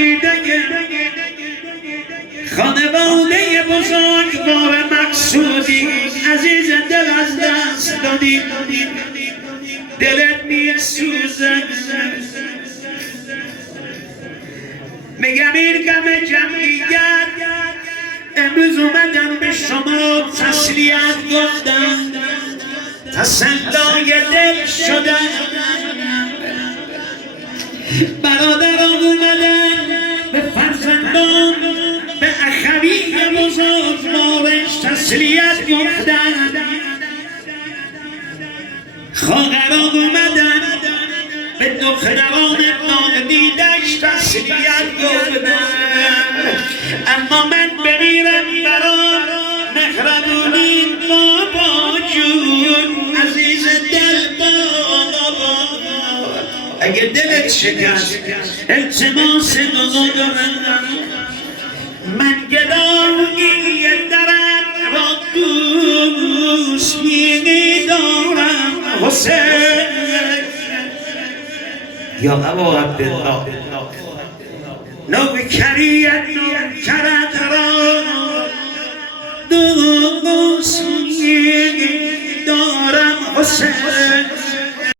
دیده خانواده بزرگوار مقصودی عزیز دل از دست دادی دلت میسوزه میگم این غم جمعیت امروز اومدم به شما تسلیت گفتم تسلای دل شدن برادران اومدن به فرزندان به اخوی بزرگوارش تسلیت گفتن خواهران اومدن به دختران نادیدش تسلیت گفتن اما من بمیرم برام مهربونی بابا جون عزیز دل بابا اگه دلت شکست التماس دعا دارم من گدایی درم را دوست می‌دارم حسین یا ابا عبدالله نوکریت کرد را دوست می‌دارم حسین